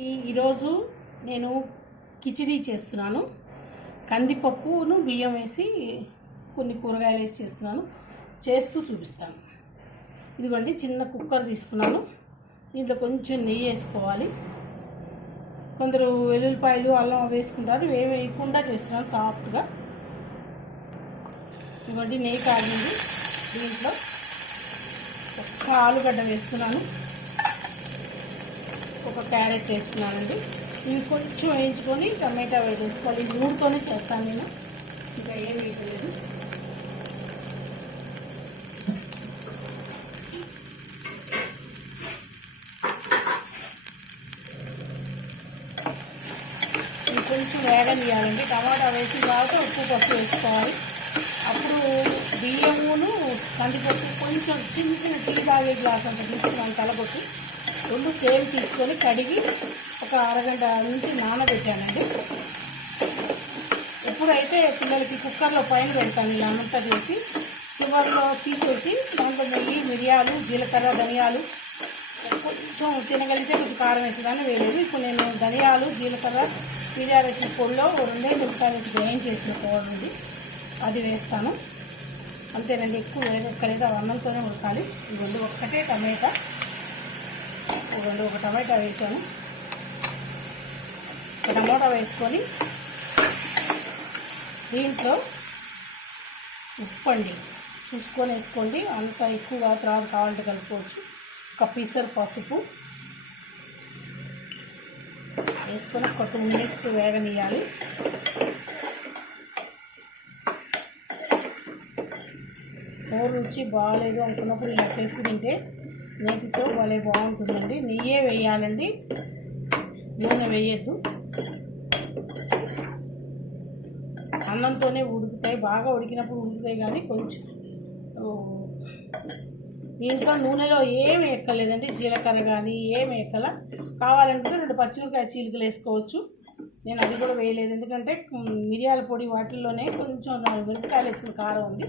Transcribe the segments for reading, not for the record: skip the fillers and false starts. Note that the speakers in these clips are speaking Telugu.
ఈరోజు నేను కిచిడీ చేస్తున్నాను. కందిపప్పును బియ్యం వేసి కొన్ని కూరగాయలు వేసి చేస్తున్నాను. చేస్తూ చూపిస్తాను. ఇదిగోండి, చిన్న కుక్కర్ తీసుకున్నాను. దీంట్లో కొంచెం నెయ్యి వేసుకోవాలి. కొందరు వెల్లుల్లిపాయలు అల్లం వేసుకుంటారు. ఏమి వేయకుండా చేస్తున్నాను సాఫ్ట్గా. ఇదిగోండి, నెయ్యి కాగింది. దీంట్లో ఒక్క ఆలుగడ్డ వేస్తున్నాను, ఒక క్యారెట్ వేస్తున్నానండి. ఇవి కొంచెం వేయించుకొని టమాటా వేసుకోవాలి. ఇది నూనెతోనే చేస్తాను నేను, ఇంకా ఏం వేయలేదు. ఇవి కొంచెం వేగనియాలండి. టమాటా వేసిన తర్వాత ఉప్పు పప్పు వేసుకోవాలి. అప్పుడు బియ్యమును కందిపప్పు కొంచెం చిన్న టీ తాగే గ్లాస్ అంత తీసుకున్నాను కలబొట్టి. రెండు సేమ్ తీసుకొని కడిగి ఒక అరగంట నుంచి నానబెట్టానండి. ఎప్పుడైతే పిల్లలకి కుక్కర్లో పైన పెడతాను, ఇలా అంతా చేసి చివరిలో తీసేసి దాంట్లో నెయ్యి, మిరియాలు, జీలకర్ర, ధనియాలు, కొంచెం తినగలిగితే కొంచెం కారం వేసేదాన్ని వేయలేదు. ఇప్పుడు నేను ధనియాలు, జీలకర్ర, మిరియాలు వేసిన పొడిలో 2 మిరపకాయలు వేసి గ్రైండ్ చేసిన పౌడర్ ఉంది, అది వేస్తాను. అంతేనండి, ఎక్కువ ఎక్కడైతే అన్నంతోనే ఉడకాలి. ఇదిగోండి, ఒక్కటే టమాటా, ఒక టమాటా వేసాను. ఒక టమాటా వేసుకొని దీంట్లో ఉప్పు అండి చూసుకొని వేసుకోండి. అంత ఎక్కువగా తర్వాత కావాలంటే కలుపుకోవచ్చు. ఒక పీసర్ పసుపు వేసుకొని ఒక 2 మినిట్స్ వేగనియాలి. కూర రుచి బాగాలేదు అనుకున్నప్పుడు ఇలా చేసుకుని తింటే నేతితో భలే బాగుంటుందండి. నెయ్యే వేయాలండి, నూనె వేయద్దు. అన్నంతోనే ఉడుకుతాయి, బాగా ఉడికినప్పుడు ఉడుకుతాయి. కానీ కొంచెం దీంట్లో నూనెలో ఏమి ఎక్కలేదండి, జీలకర్ర కానీ ఏమి ఎక్కల. కావాలంటే 2 పచ్చిమిరపకాయ చీలికలు వేసుకోవచ్చు. నేను అది కూడా వేయలేదు, ఎందుకంటే మిరియాల పొడి వాటిల్లోనే కొంచెం 4 మిరపకాయలు వేసిన కారం ఉంది.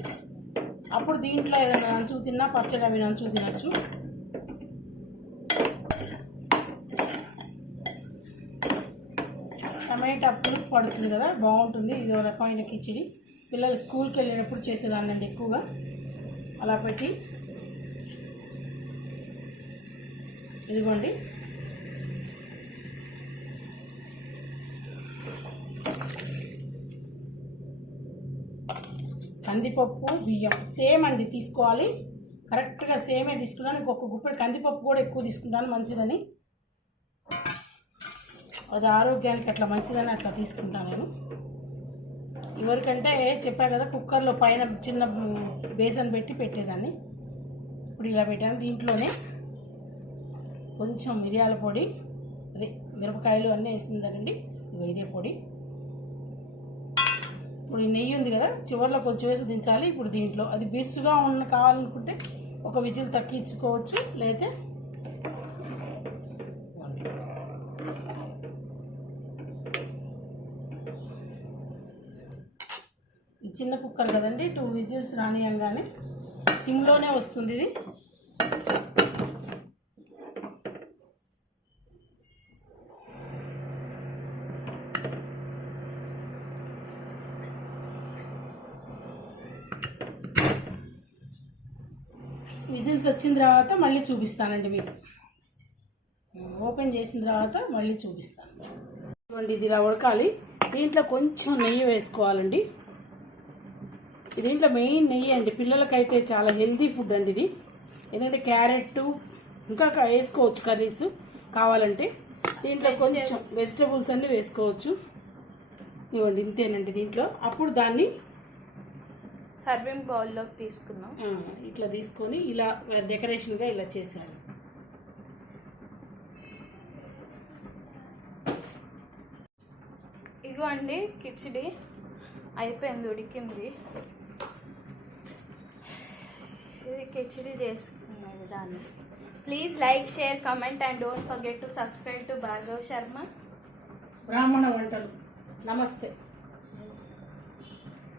అప్పుడు దీంట్లో ఏదైనా నంచుకు తిన్నా పచ్చడి అవి నంచుకు తినచ్చు. టమాటా పులుపు పడుతుంది కదా, బాగుంటుంది. ఇది ఒక రకమైన కిచిడి. పిల్లలు స్కూల్కి వెళ్ళేటప్పుడు చేసేదాన్నండి ఎక్కువగా. అలా పెట్టి ఇదిగోండి, కందిపప్పు బియ్యం సేమ్ అండి తీసుకోవాలి. కరెక్ట్గా సేమే తీసుకున్నాను. ఇంకొక గుప్పెడు కందిపప్పు కూడా ఎక్కువ తీసుకుంటాను, మంచిదని. అది ఆరోగ్యానికి అట్లా మంచిదని అట్లా తీసుకుంటాను నేను. ఎవరికంటే చెప్పా కదా, కుక్కర్లో పైన చిన్న బేసన్ పెట్టి పెట్టేదాన్ని. ఇప్పుడు ఇలా పెట్టాను. దీంట్లోనే కొంచెం మిరియాల పొడి, అదే మిరపకాయలు అన్నీ వేసిందానండి. ఇదే పొడి. ఇప్పుడు ఈ నెయ్యి ఉంది కదా, చివరిలో కొంచెం వేసి దించాలి. ఇప్పుడు దీంట్లో అది బిర్సుగా కావాలనుకుంటే ఒక విజిల్ తగ్గించుకోవచ్చు, లేతే ఈ చిన్న కుక్కర్ కదండి, 2 విజిల్స్ రానియంగానే సిమ్లోనే వస్తుంది ఇది. విజిల్స్ వచ్చిన తర్వాత మళ్ళీ చూపిస్తానండి మీకు. ఓపెన్ చేసిన తర్వాత మళ్ళీ చూపిస్తాను. ఇవ్వండి, ఇది ఇలా ఉడకాలి. దీంట్లో కొంచెం నెయ్యి వేసుకోవాలండి. దీంట్లో మెయిన్ నెయ్యి అండి. పిల్లలకైతే చాలా హెల్తీ ఫుడ్ అండి ఇది. ఎందుకంటే క్యారెట్ ఇంకా వేసుకోవచ్చు కర్రీస్ కావాలంటే. దీంట్లో కొంచెం వెజిటబుల్స్ అన్నీ వేసుకోవచ్చు. ఇవ్వండి, ఇంతేనండి దీంట్లో. అప్పుడు దాన్ని సర్వింగ్ బౌల్లోకి తీసుకున్నాం. ఇట్లా తీసుకొని ఇలా డెకరేషన్గా ఇలా చేశాను. ఇగో అండి, కిచిడి అయిపోయింది, ఉడికింది. ఇది కిచిడి చేసుకున్న విధానం. Please like, share, comment and don't forget to subscribe to Bhargav Sharma బ్రాహ్మణ వంటలు. నమస్తే.